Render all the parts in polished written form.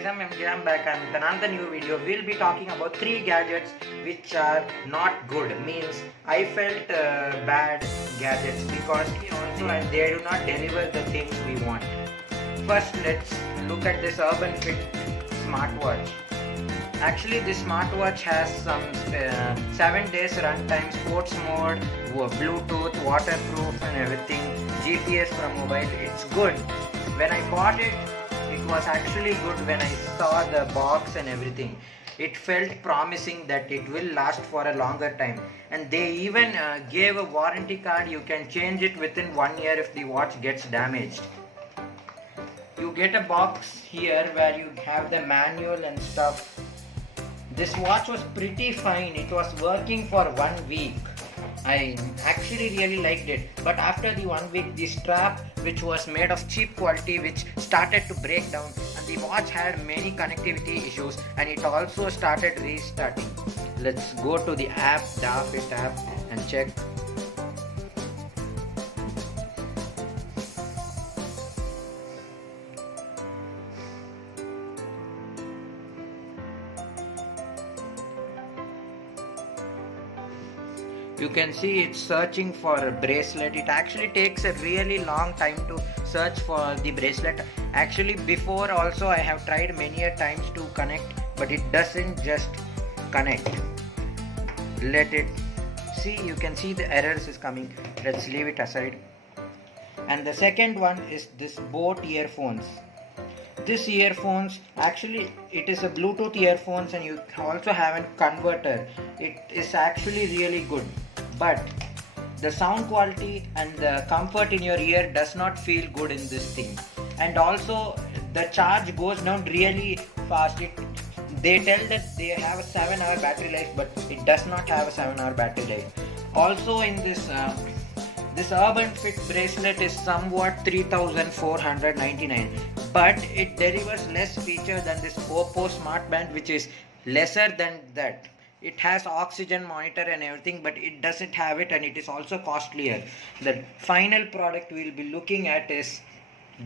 guys, I'm MJ. I'm back and with another new video. We'll be talking about 3 gadgets which are not good. Means I felt bad gadgets because they do not deliver the things we want. First, let's look at this Urban Fit smartwatch. Actually, this smartwatch has some 7 days runtime, sports mode, Bluetooth, waterproof and everything, GPS from mobile. It's good. When I bought it, it was actually good when I saw the box and everything. It felt promising that it will last for a longer time. And they even gave a warranty card. You can change it within 1 year if the watch gets damaged. You get a box here where you have the manual and stuff. This watch was pretty fine. It was working for 1 week. I actually really liked it, but after the 1 week, the strap, which was made of cheap quality, which started to break down, and the watch had many connectivity issues, and it also started restarting. Let's go to the app, Dafit app, and check. You can see it's searching for a bracelet. It actually takes a really long time to search for the bracelet. Actually, before also I have tried many a times to connect, but it doesn't just connect. Let it see. You can see the errors is coming. Let's leave it aside. And the second one is this Boat earphones. This earphones, actually it is a Bluetooth earphones, and you also have a converter. It is actually really good, but the sound quality and the comfort in your ear does not feel good in this thing. And also the charge goes down really fast. They tell that they have a 7-hour battery life, but it does not have a 7-hour battery life. Also in this Urban Fit bracelet is somewhat 3,499, but it delivers less feature than this Oppo Smartband, which is lesser than that. It has oxygen monitor and everything, but it doesn't have it, and it is also costlier. The final product we'll be looking at is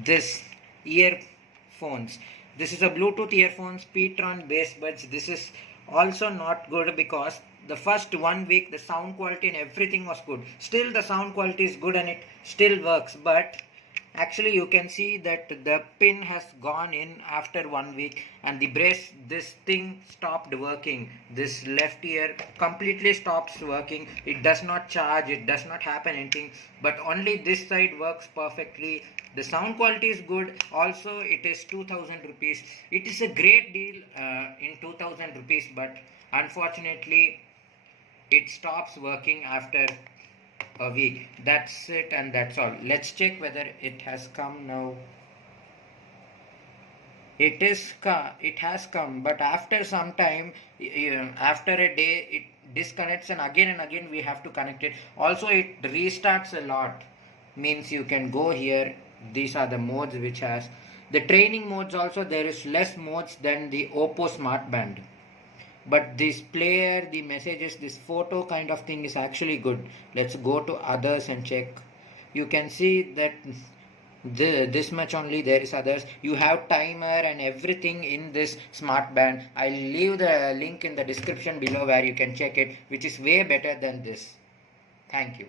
this earphones. This is a Bluetooth earphones, Speedtron bass buds. This is also not good because the first 1 week the sound quality and everything was good. Still the sound quality is good and it still works, but actually you can see that the pin has gone in after 1 week, and the this thing stopped working. This left ear completely stops working. It does not charge, it does not happen anything, but only this side works perfectly. The sound quality is good. Also it is 2000 rupees. It is a great deal in 2000 rupees, but unfortunately it stops working after a week. That's it, and that's all. Let's check whether it has come now. It has come, but after some time, after a day, it disconnects, and again we have to connect it. Also it restarts a lot. Means you can go here. These are the modes which has the training modes. Also there is less modes than the Oppo Smartband, but this player, the messages, this photo kind of thing is actually good. Let's go to others and check. You can see that this much only there is others. You have timer and everything in this Smartband. I'll leave the link in the description below where you can check it, which is way better than this. Thank you.